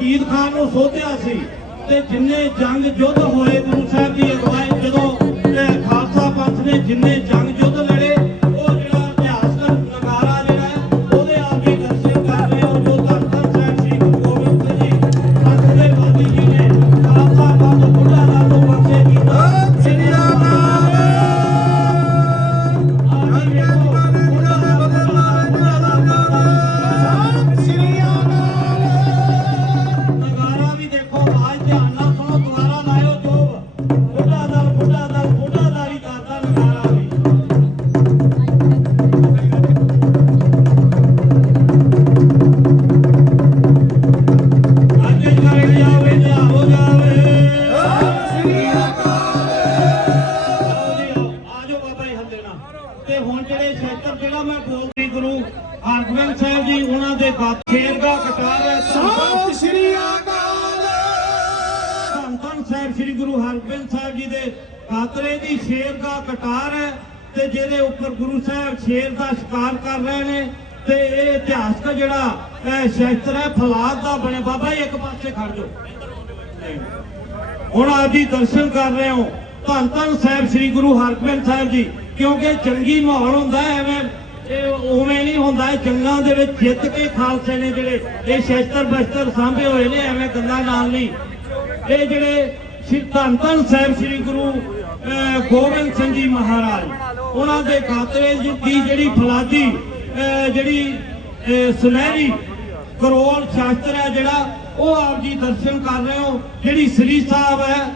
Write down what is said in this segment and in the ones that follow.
ਸ਼ਹੀਦ ਖਾਨ ਨੂੰ ਸੋਧਿਆ ਸੀ ਤੇ ਜਿੰਨੇ ਜੰਗ ਯੁੱਧ ਹੋਏ ਗੁਰੂ ਸਾਹਿਬ ਦੀ ਅਗਵਾਈ, ਜਦੋਂ ਖਾਲਸਾ ਪੰਥ ਨੇ ਜਿੰਨੇ ਜੰਗ ਦੀ ਕਟਾਰ ਹੈ ਤੇ ਜਿਹਦੇ ਉੱਪਰ ਗੁਰੂ ਸਾਹਿਬ ਸ਼ੇਰ ਦਾ ਸ਼ਿਕਾਰ ਕਰ ਰਹੇ ਨੇ ਤੇ ਇਹ ਇਤਿਹਾਸਕ ਜਿਹੜਾ ਸ਼ਸਤਰ ਹੈ, ਫਲਾਦ ਦਾ ਬਣਿਆ ਬਾਬਾ ਇੱਕ ਪਾਸੇ ਖੜ ਜਾਓ। ਹੁਣ ਆਪ ਜੀ ਦਰਸ਼ਨ ਕਰ ਰਹੇ ਹੋ। ਧੰਨ ਧੰਨ ਸਾਹਿਬ ਸ੍ਰੀ ਗੁਰੂ ਹਰਗੋਬਿੰਦ ਸਾਹਿਬ ਜੀ, ਕਿਉਂਕਿ ਜੰਗੀ ਮਾਹੌਲ ਹੁੰਦਾ ਹੈ ਐਵੇਂ, ਇਹ ਉਵੇਂ ਨਹੀਂ ਹੁੰਦਾ। ਇਹ ਜੰਗਾਂ ਦੇ ਵਿੱਚ ਜਿੱਤ ਕੇ ਖਾਲਸੇ ਨੇ ਜਿਹੜੇ ਇਹ ਸ਼ਸਤਰ ਬਸਤਰ ਸਾਂਭੇ ਹੋਏ ਨੇ, ਐਵੇਂ ਗੱਲਾਂ ਨਾਲ ਨਹੀਂ। ਇਹ ਜਿਹੜੇ ਸ਼੍ਰੀ ਧੰਨ ਧੰਨ ਸਾਹਿਬ ਸ੍ਰੀ ਗੁਰੂ ਗੋਬਿੰਦ ਸਿੰਘ ਜੀ ਮਹਾਰਾਜ। ਉਹਨਾਂ ਦੇ ਖਾਤਰੇ ਦੀ ਜਿਹੜੀ ਫਲਾਦੀ ਜਿਹੜੀ ਸੁਨਹਿਰੀ ਕਰੋਲ ਸ਼ਾਸਤਰ ਹੈ ਜਿਹੜਾ ਉਹ ਆਪ ਜੀ ਦਰਸ਼ਨ ਕਰ ਰਹੇ ਹੋ ਜਿਹੜੀ ਸ੍ਰੀ ਸਾਹਿਬ ਹੈ।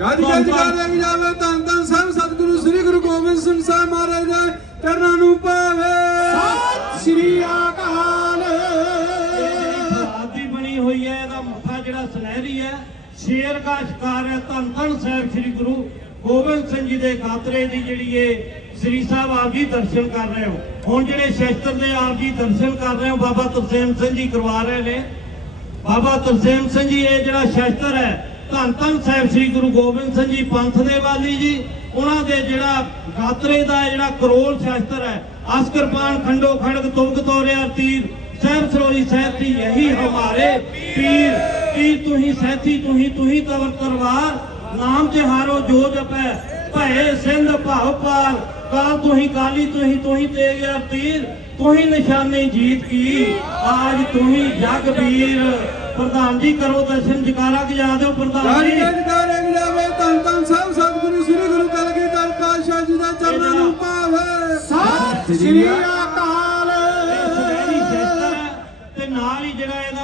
ਗੱਜ ਗੱਜ ਕਰੇ ਵੀ ਜਾਵੇ ਧੰਨ ਧੰਨ ਸਾਹਿਬ ਸਤਿਗੁਰੂ ਸ੍ਰੀ ਗੁਰੂ ਗੋਬਿੰਦ ਸਿੰਘ ਸਾਹਿਬ ਮਹਾਰਾਜ ਦੇ ਚਰਨਾਂ ਨੂੰ ਪਾਵੇ। ਸਤਿ ਸ੍ਰੀ ਅਕਾਲ। ਆਦੀ ਬਣੀ ਹੋਈ ਹੈ ਇਹਦਾ ਮੁਖਾ ਜਿਹੜਾ ਸੁਨਹਿਰੀ ਹੈ ਸ਼ੇਰ ਦਾ ਸ਼ਿਕਾਰ ਹੈ। ਧੰਨ ਧੰਨ ਸਾਹਿਬ ਸ੍ਰੀ ਗੁਰੂ ਗੋਬਿੰਦ ਸਿੰਘ ਜੀ ਦੇ ਖਾਤਰੇ ਦੀ ਜਿਹੜੀ ਇਹ ਸ੍ਰੀ ਸਾਹਿਬ ਆਪ ਜੀ ਦਰਸ਼ਨ ਕਰ ਰਹੇ ਹੋ। ਹੁਣ ਜਿਹੜੇ ਸ਼ਸਤਰ ਦੇ ਆਪ ਜੀ ਦਰਸ਼ਨ ਕਰ ਰਹੇ ਹੋ, ਬਾਬਾ ਤਰਸੇਮ ਸਿੰਘ ਜੀ ਕਰਵਾ ਰਹੇ ਨੇ। ਬਾਬਾ ਤਰਸੇਮ ਸਿੰਘ ਜੀ, ਇਹ ਜਿਹੜਾ ਸ਼ਸਤਰ ਹੈ, ਧੰਨ ਧੰਨ ਸਾਹਿਬ ਸ੍ਰੀ ਗੁਰੂ ਗੋਬਿੰਦ ਸਿੰਘ ਜੀ, ਪੰਥ ਦੇ ਵਾਲੀ ਜੀ, ਉਹਨਾਂ ਦੇ ਜਿਹੜਾ ਗਾਤਰੇ ਦਾ ਜਿਹੜਾ ਕਰੋਲ ਸ਼ਸਤਰ ਹੈ ਆਸਕਰਪਾਨ ਖੰਡੋ ਖੜਗ ਤੁਮਕ ਤੋਰਿਆ, ਤੀਰ, ਸਹਿਬ ਸਰੋਈ ਸਹਿਤੀ ਯਹੀ ਹਮਾਰੇ ਪੀਰ ਹੀ ਸਹਿਤੀ ਤੂੰ ਹੀ ਤੂੰ ਹੀ ਤਵਰ ਤਰਵਾਰ ਨਾਮ ਤੇ ਹਾਰੋ ਜੋ ਜਪੈ। ਭਏ ਸਿੰਧ ਭਾਵ ਪਾਰ ਕਾਲ ਤੂੰ ਹੀ ਕਾਲੀ ਤੂੰ ਹੀ ਤੂੰ ਹੀ ਤੇ ਗਿਆ ਤੀਰ ਤੂੰ ਹੀ ਨਿਸ਼ਾਨੀ ਜੀਤ ਕੀ। ਆਜ ਤੂੰ ਹੀ ਜਗ ਵੀਰ। ਪ੍ਰਧਾਨ ਜੀ ਕਰੋ ਦਰਸ਼ਨ ਜਕਾਰਾ ਗਿਆ ਦਿਓ ਪ੍ਰਧਾਨ ਗੱਜ ਜੀ ਗੱਜ ਕਰੇ ਵੀ ਜਾਵੇ ਧੰਨ ਧੰਨ ਸਾਹਿਬ ਸਤਿਗੁਰੂ ਸ੍ਰੀ ਗੁਰੂ ਕਲਗੀਧਰ ਪਾਤਸ਼ਾਹ ਜੀ ਦੇ ਚਰਨਾਂ ਨੂੰ ਪਾਵੇ ਸਤਿ ਸ੍ਰੀ ਅਕਾਲ।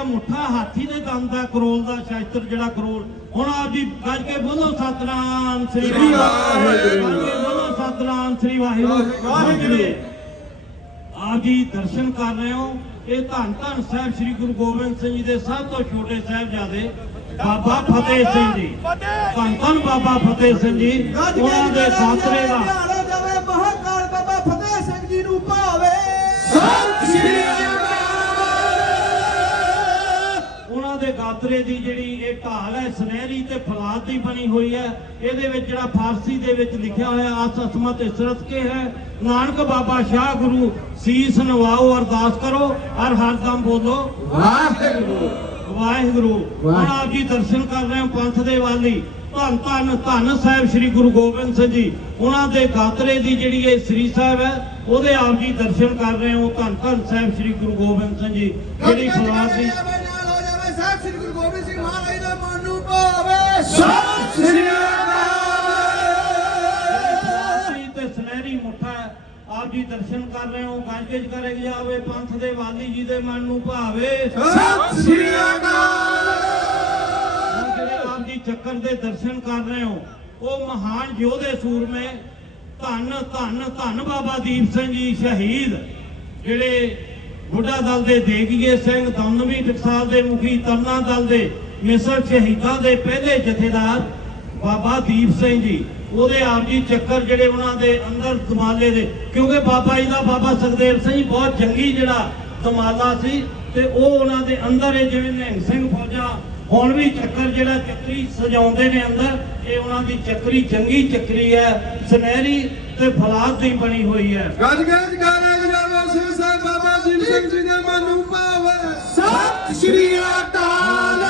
ਇਹਦਾ ਮੁੱਠਾ ਹਾਥੀ ਦੇ ਦੰਦ ਦਾ ਕਰੋਲ ਦਾ ਸ਼ਸਤਰ ਜਿਹੜਾ ਕਰੋਲ ਹੁਣ ਆਪ ਜੀ ਗੱਜ ਕੇ ਬੋਲੋ ਸਤਨਾਮ ਸ੍ਰੀ ਵਾਹਿਗੁਰੂ। ਵਾਹਿਗੁਰੂ। ਗੱਜ ਕੇ ਬੋਲੋ ਸਤਨਾਮ ਸ੍ਰੀ ਵਾਹਿਗੁਰੂ। ਵਾਹਿਗੁਰੂ। ਆਪ ਜੀ ਦਰਸ਼ਨ ਕਰ ਰਹੇ ਹੋ। ਇਹ ਧੰਨ ਧੰਨ ਸਾਹਿਬ ਸ੍ਰੀ ਗੁਰੂ ਗੋਬਿੰਦ ਸਿੰਘ ਜੀ ਦੇ ਸਭ ਤੋਂ ਛੋਟੇ ਸਾਹਿਬਜ਼ਾਦੇ ਬਾਬਾ ਫਤਿਹ ਸਿੰਘ ਜੀ। ਧੰਨ ਧੰਨ ਬਾਬਾ ਫਤਿਹ ਸਿੰਘ ਜੀ। ਉਹਨਾਂ ਦੇ ਸਾਥਰੇ ਦਾ। ਮਹਾਕਾਲ ਬਾਬਾ ਫਤਿਹ ਸਿੰਘ ਜੀ ਨੂੰ ਭਾਵੇ। ਸਤਿ ਸ੍ਰੀ ਅਕਾਲ। ਦੇ ਗਾਤਰੇ ਦੀ ਜਿਹੜੀ ਇਹ ਢਾਲ ਹੈ ਸੁਨਹਿਰੀ ਤੇ ਫਲਾਦ ਦੀ ਬਣੀ ਹੋਈ ਹੈ। ਇਹਦੇ ਵਿੱਚ ਜਿਹੜਾ ਫਾਰਸੀ ਦੇ ਵਿੱਚ ਲਿਖਿਆ ਹੋਇਆ ਆਸ ਅਸਮਤ ਇਸਰਤ ਕੇ ਹੈ। ਨਾਨਕ ਬਾਬਾ ਸ਼ਾਹ ਗੁਰੂ ਸੀਸ ਨਵਾਓ ਅਰਦਾਸ ਕਰੋ ਹਰ ਹਰਦਮ ਬੋਲੋ ਵਾਹਿਗੁਰੂ। ਵਾਹਿਗੁਰੂ। ਹੁਣ ਆਪ ਜੀ ਦਰਸ਼ਨ ਕਰ ਰਹੇ ਹੋ ਪੰਥ ਦੇ ਵਾਲੀ ਧੰਨ ਧੰਨ ਧੰਨ ਸਾਹਿਬ ਸ੍ਰੀ ਗੁਰੂ ਗੋਬਿੰਦ ਸਿੰਘ ਜੀ ਉਹਨਾਂ ਦੇ ਗਾਤਰੇ ਦੀ ਜਿਹੜੀ ਇਹ ਸ੍ਰੀ ਸਾਹਿਬ ਹੈ ਉਹਦੇ ਆਪ ਜੀ ਦਰਸ਼ਨ ਕਰ ਰਹੇ ਹੋ। ਧੰਨ ਧੰਨ ਸਾਹਿਬ ਸ੍ਰੀ ਗੁਰੂ ਗੋਬਿੰਦ ਸਿੰਘ ਜੀ ਜਿਹੜੀ ਦੀ ਸ੍ਰੀ ਗੁਰੂ ਗੋਬਿੰਦ ਸਿੰਘ ਮਹਾਰਾਜ ਦਾ ਮਨ ਨੂੰ ਭਾਵੇ। ਸਤਿ ਸ੍ਰੀ ਅਕਾਲ। ਤੇ ਸੁਨਹਿਰੀ ਮੁੱਠਾ। ਆਪ ਜੀ ਦਰਸ਼ਨ ਕਰ ਰਹੇ ਹੋ ਗੱਜ ਗੱਜ ਕਰੇ ਜਾਵੇ ਪੰਥ ਦੇ ਵਾਲੀ ਜੀ ਦੇ ਮਨ ਨੂੰ ਭਾਵੇ। ਸਤਿ ਸ੍ਰੀ ਅਕਾਲ। ਆਪ ਜੀ ਚੱਕਰ ਦੇ ਦਰਸ਼ਨ ਕਰ ਰਹੇ ਹੋ ਉਹ ਮਹਾਨ ਯੋਧੇ ਸੂਰਮੇ ਧੰਨ ਧੰਨ ਧੰਨ ਬਾਬਾ ਦੀਪ ਸਿੰਘ ਜੀ ਸ਼ਹੀਦ ਜਿਹੜੇ ਬੁੱਢਾ ਦਲ ਦੇ ਦੇਗੀਏ ਸਿੰਘ ਦਮਨਵੀ ਟਕਸਾਲ ਦੇ ਮੁਖੀ ਤਰਨਾ ਦਲ ਦੇ ਮਿਸਰ ਸ਼ਹੀਦਾਂ ਦੇ ਪਹਿਲੇ ਜਥੇਦਾਰ ਬਾਬਾ ਦੀਪ ਸਿੰਘ ਜੀ। ਉਹਦੇ ਆਪ ਜੀ ਚੱਕਰ ਜਿਹੜੇ ਉਹਨਾਂ ਦੇ ਅੰਦਰ ਦਮਾਲੇ ਦੇ। ਕਿਉਂਕਿ ਬਾਬਾ ਜੀ ਦਾ ਬਾਬਾ ਸੁਖਦੇਵ ਸਿੰਘ ਬਹੁਤ ਜੰਗੀ ਜਿਹੜਾ ਦਮਾਲਾ ਸੀ ਤੇ ਉਹ ਉਹਨਾਂ ਦੇ ਅੰਦਰ ਇਹ ਜਿਵੇਂ ਨਿਹੰਗ ਸਿੰਘ ਫੌਜਾਂ ਹੁਣ ਵੀ ਚੱਕਰ ਜਿਹੜਾ ਚੱਕਰੀ ਸਜਾਉਂਦੇ ਨੇ ਅੰਦਰ, ਇਹ ਉਹਨਾਂ ਦੀ ਚੱਕਰੀ ਚੰਗੀ ਚੱਕਰੀ ਹੈ। ਸੁਨਹਿਰੀ ਤੇ ਫਲਾਦ ਦੀ ਬਣੀ ਹੋਈ ਹੈ। ਗੱਜ ਗੱਜ ਕਰੇ ਬਾਬਾ ਦੀਪ ਸਿੰਘ ਜੀ ਦੇ ਮਨ ਨੂੰ ਭਾਵੇ ਸਤਿ ਸ਼੍ਰੀ ਅਕਾਲ।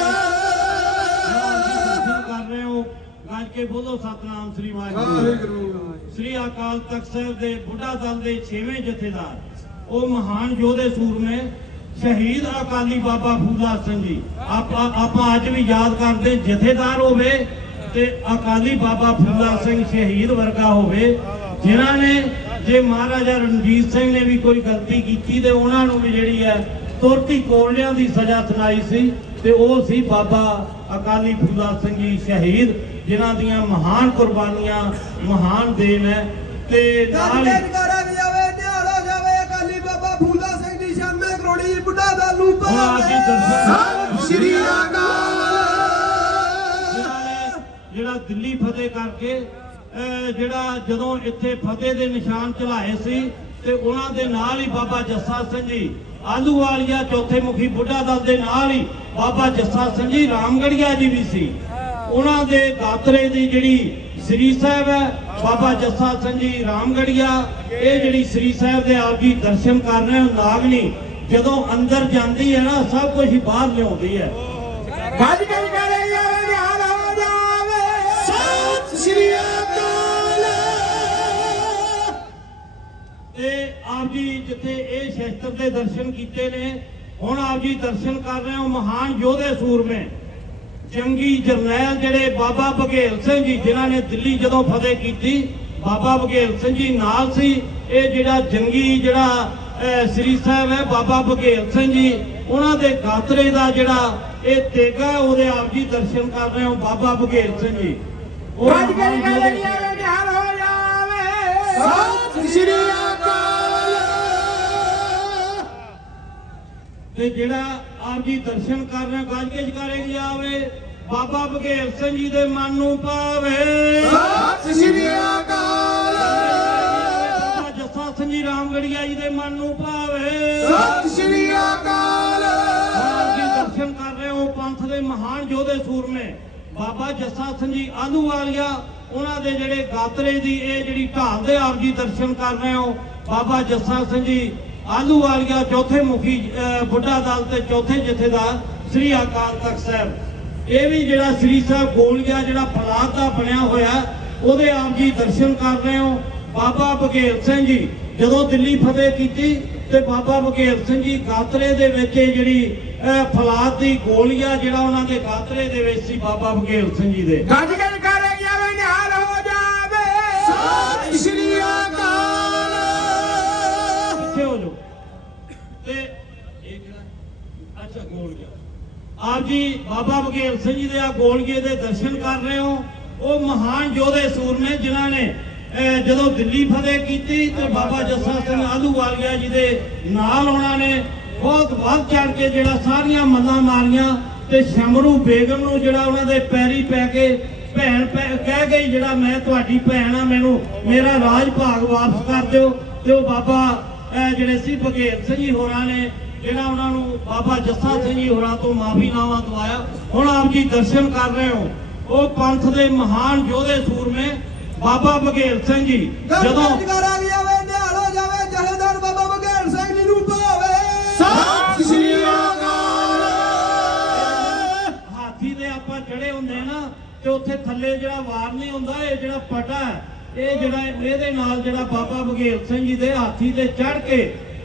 ਕਰ ਰਹੇ ਹੋ? ਗੱਜ ਕੇ ਬੋਲੋ ਸਤਨਾਮ ਸ੍ਰੀ ਵਾਹਿਗੁਰੂ। ਵਾਹਿਗੁਰੂ ਸ੍ਰੀ ਅਕਾਲ ਤਖਤ ਸਾਹਿਬ ਦੇ ਬੁੱਢਾ ਦਲ ਦੇ 6ਵੇਂ ਜਥੇਦਾਰ। ਉਹ ਮਹਾਨ ਯੋਧੇ ਸੂਰਮੇ ਸ਼ਹੀਦ ਅਕਾਲੀ ਬਾਬਾ ਫੂਲਾ ਸਿੰਘ ਜੀ। ਆਪਾਂ ਆਪਾਂ ਅੱਜ ਵੀ ਯਾਦ ਕਰਦੇ ਜਥੇਦਾਰ ਹੋਵੇ ਤੇ ਅਕਾਲੀ ਬਾਬਾ ਫੂਲਾ ਸਿੰਘ ਸ਼ਹੀਦ ਵਰਗਾ ਹੋਵੇ ਜਿਨ੍ਹਾਂ ਨੇ ਜੇ ਮਹਾਰਾਜਾ ਰਣਜੀਤ ਸਿੰਘ ਨੇ ਵੀ ਕੋਈ ਗਲਤੀ ਕੀਤੀ ਤੇ ਉਹਨਾਂ ਨੂੰ ਵੀ ਜਿਹੜੀ ਹੈ ਤੁਰਤੀ ਕੋਲਿਆਂ ਦੀ ਸਜ਼ਾ ਸੁਣਾਈ ਸੀ ਤੇ ਉਹ ਸੀ ਬਾਬਾ ਅਕਾਲੀ ਫੂਲਾ ਸਿੰਘ ਜੀ ਸ਼ਹੀਦ ਜਿਨ੍ਹਾਂ ਦੀਆਂ ਮਹਾਨ ਕੁਰਬਾਨੀਆਂ ਮਹਾਨ ਦੇਣ ਹੈ। ਤੇ ਨਾਲ ਜਿਹੜਾ ਦਿੱਲੀ ਫਤਿਹ ਕਰਕੇ ਜਿਹੜਾ ਜਦੋਂ ਇੱਥੇ ਫਤਿਹ ਦੇ ਨਿਸ਼ਾਨ ਚਲਾਏ ਸੀ ਤੇ ਉਹਨਾਂ ਦੇ ਨਾਲ ਹੀ ਬਾਬਾ ਜੱਸਾ ਸਿੰਘ ਜੀ ਆਲੂਵਾਲੀਆ ਚੌਥੇ ਮੁਖੀ ਬੁੱਢਾ ਦਲ ਦੇ ਨਾਲ ਹੀ ਬਾਬਾ ਜੱਸਾ ਸਿੰਘ ਜੀ ਰਾਮਗੜੀਆ ਜੀ ਵੀ ਸੀ। ਉਹਨਾਂ ਦੇ ਗਾਤਰੇ ਦੀ ਜਿਹੜੀ ਸ੍ਰੀ ਸਾਹਿਬ ਹੈ ਬਾਬਾ ਜੱਸਾ ਸਿੰਘ ਜੀ ਰਾਮਗੜੀਆ ਇਹ ਜਿਹੜੀ ਸ੍ਰੀ ਸਾਹਿਬ ਦੇ ਆਪ ਜੀ ਦਰਸ਼ਨ ਕਰ ਰਹੇ ਹੋ ਨਾਗਣੀ ਜਦੋਂ ਅੰਦਰ ਜਾਂਦੀ ਹੈ ਨਾ ਸਭ ਕੁਝ ਹੀ ਬਾਹਰ ਲਿਆਉਂਦੀ ਹੈ। ਗੱਜ ਕੇ ਜਗਾਰਾ ਵੀ ਜਾਵੇ ਨਿਹਾਲ ਹੋ ਜਾਵੇ ਸਤਿ ਸ਼੍ਰੀ ਅਕਾਲ। ਤੇ ਆਪ ਜੀ ਜਿੱਥੇ ਇਹ ਸ਼ਸਤਰ ਦੇ ਦਰਸ਼ਨ ਕੀਤੇ ਨੇ ਹੁਣ ਆਪ ਜੀ ਦਰਸ਼ਨ ਕਰ ਰਹੇ ਹੋ ਮਹਾਨ ਯੋਧੇ ਸੂਰਮੇ। ਜੰਗੀ ਜਰਨੈਲ ਜਿਹੜੇ ਬਾਬਾ ਬਘੇਲ ਸਿੰਘ ਜੀ ਜਿਨ੍ਹਾਂ ਨੇ ਦਿੱਲੀ ਜਦੋਂ ਫਤਿਹ ਕੀਤੀ ਬਾਬਾ ਬਘੇਲ ਸਿੰਘ ਜੀ ਨਾਲ ਸੀ। ਇਹ ਜਿਹੜਾ ਜੰਗੀ ਜਿਹੜਾ ਸ੍ਰੀ ਸਾਹਿਬ ਹੈ ਬਾਬਾ ਬਘੇਲ ਸਿੰਘ ਜੀ ਉਹਨਾਂ ਦੇ ਗਾਤਰੇ ਦਾ ਜਿਹੜਾ ਇਹ ਤੇਗਾ ਹੈ, ਉਹਦੇ ਆਪ ਜੀ ਦਰਸ਼ਨ ਕਰ ਰਹੇ ਹੋ ਬਾਬਾ ਬਘੇਲ ਸਿੰਘ ਜੀ। ਉਹ ਗੱਜ ਕੇ ਮਹਾਨ ਜਗਾਰਾ ਸਤਿ ਸ਼੍ਰੀ ਅਕਾਲ। ਤੇ ਜਿਹੜਾ ਆਪ ਜੀ ਦਰਸ਼ਨ ਕਰ ਹੋ, ਗੱਜ ਕੇ ਜਕਾਰੇ ਜਾਵੇ ਬਾਬਾ ਬਘੇਲ ਸਿੰਘ ਜੀ ਦੇ ਮਨ ਨੂੰ ਪਾਵੇ ਸਤਿ ਸ਼੍ਰੀ ਅਕਾਲ। ਬਾਬਾ ਜੱਸਾ ਸਿੰਘ ਜੀ ਰਾਮਗੜੀਆ ਜੀ ਦੇ ਮਨ ਨੂੰ ਪਾਵੇ ਸਤਿ ਸ਼੍ਰੀ ਅਕਾਲ। ਆਪ ਜੀ ਦਰਸ਼ਨ ਕਰ ਰਹੇ ਹੋ ਪੰਥ ਦੇ ਮਹਾਨ ਯੋਧੇ ਸੂਰਮੇ ਬਾਬਾ ਜੱਸਾ ਸਿੰਘ ਜੀ ਆਲੂਵਾਲੀਆ ਉਹਨਾਂ ਦੇ ਜਿਹੜੇ ਗਾਤਰੇ ਦੀ ਇਹ ਜਿਹੜੀ ਢਾਲ ਦੇ ਆਪ ਜੀ ਦਰਸ਼ਨ ਕਰ ਰਹੇ ਹੋ, ਬਾਬਾ ਜੱਸਾ ਸਿੰਘ ਜੀ ਆਲੂਵਾਲੀਆ ਚੌਥੇ ਮੁਖੀ ਬੁੱਢਾ ਦਲ ਤੇ ਚੌਥੇ ਜਥੇਦਾਰ ਸ੍ਰੀ ਅਕਾਲ ਤਖਤ ਸਾਹਿਬ। ਇਹ ਵੀ ਜਿਹੜਾ ਸ੍ਰੀ ਸਾਹਿਬ ਗੋਲੀਆ ਜਿਹੜਾ ਫਲਾਦ ਦਾ ਬਣਿਆ ਹੋਇਆ, ਉਹਦੇ ਆਪ ਜੀ ਦਰਸ਼ਨ ਕਰ ਰਹੇ ਹੋ। ਬਾਬਾ ਬਘੇਲ ਸਿੰਘ ਜੀ, ਜਦੋਂ ਦਿੱਲੀ ਫਤਿਹ ਕੀਤੀ ਤੇ ਬਾਬਾ ਬਘੇਲ ਸਿੰਘ ਜੀ ਗਾਤਰੇ ਦੇ ਵਿੱਚ ਇਹ ਜਿਹੜੀ ਫਲਾਦ ਦੀ ਗੋਲੀਆਂ ਜਿਹੜਾ ਉਹਨਾਂ ਦੇ ਗਾਤਰੇ ਦੇ ਵਿੱਚ ਸੀ ਬਾਬਾ ਬਘੇਲ ਸਿੰਘ ਜੀ ਦੇ। ਗੱਜ ਕੇ ਸਤਿ ਸ਼੍ਰੀ ਅਕਾਲ। ਪਿੱਛੇ ਹੋ ਜਾਓ। ਤੇ ਇਹ ਕਿਹੜਾ ਅੱਛਾ ਗੋਲੀਆਂ ਆਪ ਜੀ ਬਾਬਾ ਬਘੇਲ ਸਿੰਘ ਜੀ ਦੇ ਆ ਗੋਲੀਏ ਦੇ ਦਰਸ਼ਨ ਕਰ ਰਹੇ ਹੋ। ਉਹ ਮਹਾਨ ਯੋਧੇ ਸੂਰਮੇ ਜਿਨ੍ਹਾਂ ਨੇ ਜਦੋਂ ਦਿੱਲੀ ਫਤਿਹ ਕੀਤੀ ਤੇ ਬਾਬਾ ਜੱਸਾ ਸਿੰਘ ਆਲੂਵਾਲੀਆ ਜੀ ਦੇ ਨਾਲ ਉਹਨਾਂ ਨੇ, ਬਹੁਤ ਵੱਧ ਚੜ ਕੇ ਜਿਹੜਾ ਸਾਰੀਆਂ ਮੱਲਾਂ ਮਾਰੀਆਂ ਤੇ ਸ਼ਮਰੂ ਬੇਗਮ ਨੂੰ ਜਿਹੜਾ ਉਹਨਾਂ ਦੇ ਪੈਰੀ ਪੈ ਕੇ ਭੈਣ ਕਹਿ ਗਈ ਜਿਹੜਾ ਮੈਂ ਤੁਹਾਡੀ ਭੈਣ ਆ ਮੈਨੂੰ ਮੇਰਾ ਰਾਜ ਭਾਗ ਵਾਪਸ ਕਰ ਦਿਓ। ਤੇ ਉਹ ਬਾਬਾ ਜਿਹੜੇ ਸੀ ਬਘੇਲ ਸਿੰਘ ਜੀ ਹੋਰਾਂ ਨੇ ਜਿਹੜਾ ਉਹਨਾਂ ਨੂੰ ਬਾਬਾ ਜੱਸਾ ਸਿੰਘ ਜੀ ਹੋਰਾਂ ਤੋਂ ਮਾਫੀਨਾਮਾ ਦਵਾਇਆ ਹੁਣ ਆਪ ਜੀ ਦਰਸ਼ਨ ਕਰ ਰਹੇ ਹੋ। ਉਹ ਪੰਥ ਦੇ ਮਹਾਨ ਯੋਧੇ ਸੂਰਮੇ ਬਾਬਾ ਬਘੇਲ ਸਿੰਘ ਜੀ ਜਦੋਂ ਜਦੋਂ ਜਗਾਰਾ ਵੀ ਜਾਵੇ ਨਿਹਾਲ ਹੋ ਜਾਵੇ ਜਹੇਦਾਰ ਬਾਬਾ ਬਗੇਲ ਸਿੰਘ ਜੀ ਨੂੰ ਭਾਵੇ। ਸਤਿ ਸ਼੍ਰੀ ਅਕਾਲ। ਹਾਥੀ ਦੇ ਆਪਾਂ ਚੜੇ ਹੁੰਦੇ ਨਾ ਤੇ ਉੱਥੇ ਥੱਲੇ ਜਿਹੜਾ ਵਾਰ ਨਹੀਂ ਹੁੰਦਾ, ਇਹ ਜਿਹੜਾ ਪਟਾ ਇਹ ਜਿਹੜਾ ਇਹਦੇ ਨਾਲ ਜਿਹੜਾ ਬਾਬਾ ਬਘੇਲ ਸਿੰਘ ਜੀ ਦੇ ਹਾਥੀ ਤੇ ਚੜ ਕੇ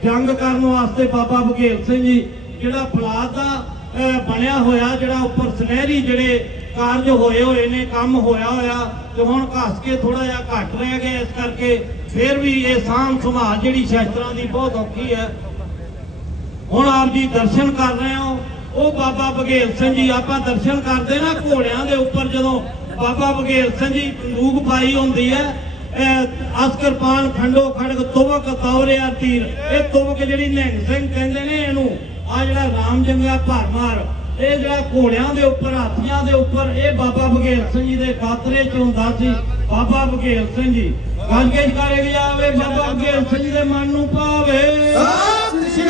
ਜੰਗ ਕਰਨ ਵਾਸਤੇ ਬਾਬਾ ਬਘੇਲ ਸਿੰਘ ਜੀ ਜਿਹੜਾ ਫਲਾਦ ਦਾ ਬਣਿਆ ਹੋਇਆ, ਜਿਹੜਾ ਉੱਪਰ ਸੁਨਹਿਰੀ ਜਿਹੜੇ ਕਾਰਜ ਹੋਏ ਹੋਏ ਨੇ, ਕੰਮ ਹੋਇਆ ਹੋਇਆ, ਤੇ ਹੁਣ ਘਸ ਕੇ ਥੋੜਾ ਜਿਹਾ ਘੱਟ ਰਹਿ ਗਿਆ ਇਸ ਕਰਕੇ, ਫਿਰ ਵੀ ਇਹ ਸਾਂਭ ਸੰਭਾਲ ਜਿਹੜੀ ਸ਼ਸਤਰਾਂ ਦੀ ਬਹੁਤ ਔਖੀ ਹੈ। ਹੁਣ ਆਪ ਜੀ ਦਰਸ਼ਨ ਕਰ ਰਹੇ ਹੋ ਉਹ ਬਾਬਾ ਬਘੇਲ ਸਿੰਘ ਜੀ, ਆਪਾਂ ਦਰਸ਼ਨ ਕਰਦੇ ਨਾ ਘੋੜਿਆਂ ਦੇ ਉੱਪਰ ਜਦੋਂ ਬਾਬਾ ਬਘੇਲ ਸਿੰਘ ਜੀ ਬੰਦੂਕ ਪਾਈ ਹੁੰਦੀ ਹੈ, ਇਹ ਅਸਕਰਪਾਨ ਖੰਡੋ ਖੜਗ ਤੁਬਕ ਤੌਰਿਆ ਤੀਰ, ਇਹ ਤੁਬਕ ਜਿਹੜੀ ਨਿਹੰਗ ਸਿੰਘ ਕਹਿੰਦੇ ਨੇ ਇਹਨੂੰ ਆ ਜਿਹੜਾ ਰਾਮ ਜੰਗਾ ਭਰਮਾਰ ਇਹ ਜਿਹੜਾ ਘੋੜਿਆਂ ਦੇ ਉੱਪਰ, ਹਾਥੀਆਂ ਦੇ ਉੱਪਰ, ਇਹ ਬਾਬਾ ਬਘੇਲ ਸਿੰਘ ਜੀ ਦੇ ਖਾਤਰੇ ਚ ਹੁੰਦਾ ਸੀ, ਬਾਬਾ ਬਘੇਲ ਸਿੰਘ ਜੀ। ਗੱਜੇ ਕਰੇ ਜਾਵੇ ਬਾਬਾ ਬਘੇਲ ਸਿੰਘ ਜੀ ਦੇ ਮਨ ਨੂੰ ਪਾਵੇ। ਸਤਿ ਸ਼੍ਰੀ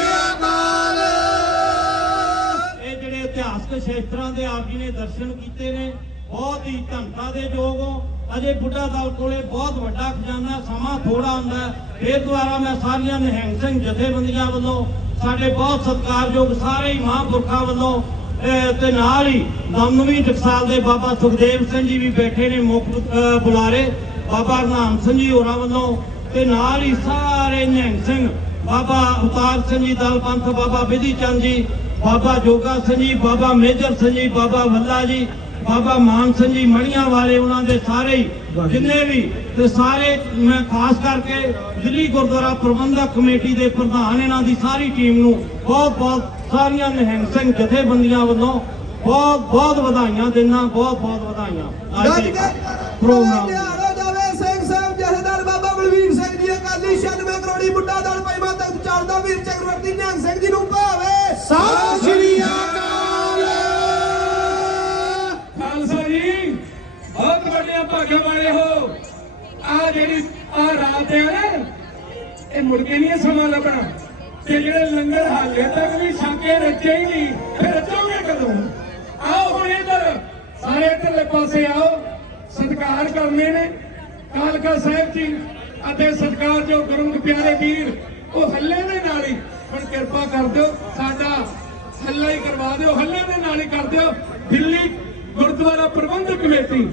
ਇਤਿਹਾਸਕ ਸ਼ੇਸਤਰਾਂ ਦੇ ਆਪ ਜੀ ਨੇ ਦਰਸ਼ਨ ਕੀਤੇ ਨੇ। ਬਹੁਤ ਹੀ ਧੰਤਾ ਦੇ ਯੋਗ ਹੋ। ਅਜੇ ਬੁੱਢਾ ਦਲ ਕੋਲੇ ਬਹੁਤ ਵੱਡਾ ਖਜ਼ਾਨਾ, ਸਮਾਂ ਥੋੜਾ ਹੁੰਦਾ ਹੈ। ਦੁਆਰਾ ਮੈਂ ਸਾਰੀਆਂ ਨਿਹੰਗ ਸਿੰਘ ਜਥੇਬੰਦੀਆਂ ਵੱਲੋਂ, ਸਾਡੇ ਬਹੁਤ ਸਤਿਕਾਰਯੋਗ ਸਾਰੇ ਹੀ ਮਹਾਂਪੁਰਖਾਂ ਵੱਲੋਂ ਤੇ ਨਾਲ ਹੀ ਦਮਨਵੀਂ ਟਕਸਾਲ ਦੇ ਬਾਬਾ ਸੁਖਦੇਵ ਸਿੰਘ ਜੀ ਵੀ ਬੈਠੇ ਨੇ ਮੁੱਖ ਬੁਲਾਰੇ, ਬਾਬਾ ਨਾਮ ਸਿੰਘ ਜੀ ਹੋਰਾਂ ਵੱਲੋਂ, ਤੇ ਨਾਲ ਹੀ ਸਾਰੇ ਨਿਹੰਗ ਸਿੰਘ, ਬਾਬਾ ਅਵਤਾਰ ਸਿੰਘ ਜੀ ਦਲ ਪੰਥ ਬਾਬਾ ਵਿਧੀ ਚੰਦ ਜੀ ਬਾਬਾ ਜੋਗਾ ਸਿੰਘ ਜੀ ਬਾਬਾ ਮੇਜਰ ਸਿੰਘ ਜੀ ਬਾਬਾ ਵੱਲਾ ਜੀ ਬਾਬਾ ਮਾਨ ਸਿੰਘ ਜੀ ਮਣੀਆਂ ਵਾਲੇ ਉਹਨਾਂ ਦੇ ਸਾਰੇ ਜਿੰਨੇ ਵੀ ਤੇ ਸਾਰੇ ਮੈਂ ਖਾਸ ਕਰਕੇ ਦਿੱਲੀ ਗੁਰਦੁਆਰਾ ਪ੍ਰਬੰਧਕ ਕਮੇਟੀ ਦੇ ਪ੍ਰਧਾਨ ਇਹਨਾਂ ਦੀ ਸਾਰੀ ਟੀਮ ਨੂੰ ਬਹੁਤ ਬਹੁਤ ਸਾਰੀਆਂ ਨਿਹੰਗ ਸਿੰਘ ਜਥੇਬੰਦੀਆਂ ਵੱਲੋਂ ਬਹੁਤ ਬਹੁਤ ਵਧਾਈਆਂ ਦਿੰਦਾ ਬਹੁਤ ਬਹੁਤ ਵਧਾਈਆਂ। ਅੱਜ ਦੇ ਪ੍ਰੋਗਰਾਮ ਜਾਵੇ ਸਿੰਘ ਸਾਹਿਬ ਜਥੇਦਾਰ ਬਾਬਾ ਬਲਵੀਰ ਸਿੰਘ ਜੀ ਅਕਾਲੀ 96 ਕਰੋੜੀ ਬੁੱਢਾ ਦਲ ਪੈਮਾ ਤੱਕ ਚੱਲਦਾ ਵੀਰ ਚੱਕਰਵਰਤੀ ਨਿਹੰਗ ਸਿੰਘ ਜੀ ਨੂੰ ਭਾਵੇ। ਸਤਿ ਸ਼੍ਰੀ ਅਕਾਲ। ਖਾਲਸਾ ਜੀ ਬਹੁਤ ਵੱਡੇ ਭਾਗਾਂ ਵਾਲੇ ਹੋ। ਆ ਜਿਹੜੀ ਆ ਰਾਤ ਹੈ ਨਾ ਇਹ ਮੁੜ ਕੇ ਨਹੀਂ ਸਮਾਂ ਲੱਭਣਾ। ਤੇ ਜਿਹੜੇ ਲੰਗਰ ਹਾਲੇ ਤੱਕ ਵੀ ਛਾਕੇ ਰੱਜੇ ਹੀ ਨਹੀਂ ਫਿਰ ਰਚੋਗੇ ਕਦੋਂ? ਆਓ ਹੁਣ ਇੱਧਰ ਸਾਰੇ ਇੱਧਰਲੇ ਪਾਸੇ ਆਓ। ਸਤਿਕਾਰ ਕਰਨੇ ਨੇ। ਕਾਲਕਾ ਸਾਹਿਬ ਜੀ ਅਤੇ ਸਤਿਕਾਰ ਜੋ ਗੁਰਮੁਖ ਪਿਆਰੇ ਵੀਰ ਉਹ ਹੱਲੇ ਦੇ ਨਾਲ ਹੀ। ਹੁਣ ਕਿਰਪਾ ਕਰ ਦਿਓ, ਸਾਡਾ ਹੱਲਾ ਹੀ ਕਰਵਾ ਦਿਓ, ਹੱਲੇ ਦੇ ਨਾਲ ਹੀ ਕਰ ਦਿਓ। ਦਿੱਲੀ ਗੁਰਦੁਆਰਾ ਪ੍ਰਬੰਧਕ ਕਮੇਟੀ,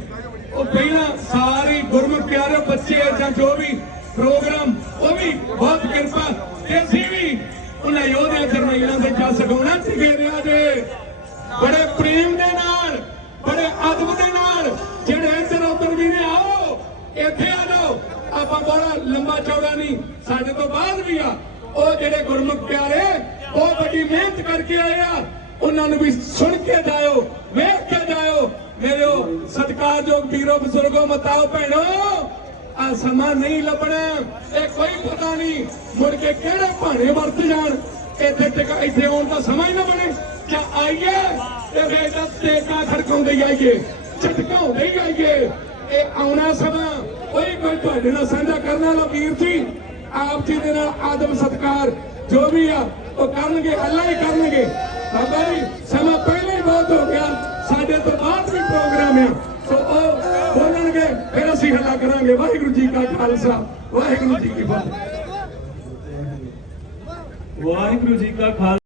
ਉਹ ਪਹਿਲਾਂ ਸਾਰੇ ਗੁਰਮੁਖ ਪਿਆਰੇ ਬੱਚੇ ਜਾਂ ਜੋ ਵੀ ਪ੍ਰੋਗਰਾਮ, ਉਹ ਵੀ ਬਹੁਤ ਕਿਰਪਾ। ਤੇ ਅਸੀਂ ਵੀ ਉਹਨਾਂ ਯੋਧਿਆਂ ਜਰਨੈਲਾਂ ਦੇ ਜਸ ਗਾਉਣਾ ਟਿਕੇ ਰਿਹਾ ਜੇ ਬੜੇ ਪ੍ਰੇਮ ਦੇ ਨਾਲ, ਬੜੇ ਅਦਬ ਦੇ ਨਾਲ, ਜਿਹੜੇ ਇੱਧਰ ਉੱਧਰ ਵੀ ਨੇ, ਆਓ, ਇੱਥੇ ਆ ਜਾਓ। ਆਪਾਂ ਬੜਾ ਲੰਬਾ ਚੌੜਾ ਨਹੀਂ, ਸਾਡੇ ਤੋਂ ਬਾਅਦ ਵੀ ਆ। ਉਹ ਜਿਹੜੇ ਗੁਰਮੁਖ ਪਿਆਰੇ ਉਹ ਵੱਡੀ ਮਿਹਨਤ ਕਰਕੇ ਆਏ ਆ। ਉਹਨਾਂ ਨੂੰ ਵੀ ਸੁਣ ਕੇ ਜਾਇਓ, ਵੇਖ ਕੇ ਜਾਇਓ। ਮੇਰੇ ਸਤਿਕਾਰਯੋਗ ਵੀਰੋ, ਬਜ਼ੁਰਗੋ, ਮਤਾਓ, ਭੈਣੋ, ਆ ਸਮਾਂ ਨਹੀਂ ਲੱਭਣਾ, ਇਹ ਕੋਈ ਪਤਾ ਨਹੀਂ ਮੁੜ ਕੇ ਕਿਹੜੇ ਭਾਣੇ ਵਰਤ ਜਾਣ। ਇੱਥੇ ਤੱਕ, ਇੱਥੇ ਆਉਣ ਦਾ ਸਮਾਂ ਹੀ ਨਾ ਬਣੇ। ਜਾਂ ਆਈਏ ਤੇ ਵੇਦਾ ਤੇਕਾ ਖੜਕਾਉਂਦੇ ਆਈਏ ਝਟਕਾਉਂਦੇ ਆਈਏ ਇਹ ਆਉਣਾ ਸਮਾਂ ਕੋਈ ਕੋਈ ਤੁਹਾਡੇ ਨਾਲ ਸਾਂਝਾ ਕਰਨ ਵਾਲਾ ਵੀਰ ਸੀ। ਆਪ ਜੀ ਦੇ ਨਾਲ ਆਦਮ ਸਤਕਾਰ ਜੋ ਵੀ ਆ, ਉਹ ਕਰਨਗੇ, ਅੱਲਾ ਹੀ ਕਰਨਗੇ। ਬਾਬਾ ਜੀ, ਸਮਾਂ ਪਹਿਲਾਂ ਹੀ ਬਹੁਤ ਹੋ ਗਿਆ। ਸਾਡੇ ਤੋਂ ਬਾਅਦ ਵੀ ਪ੍ਰੋਗਰਾਮ ਆ। ਸੋ ਉਹ ਬੋਲਣਗੇ, ਫਿਰ ਅਸੀਂ ਹੱਲਾ ਕਰਾਂਗੇ। ਵਾਹਿਗੁਰੂ ਜੀ ਕਾ ਖਾਲਸਾ, ਵਾਹਿਗੁਰੂ ਜੀ ਕੀ ਫਤਿਹ। ਵਾਹਿਗੁਰੂ ਜੀ ਕਾ ਖਾਲਸਾ।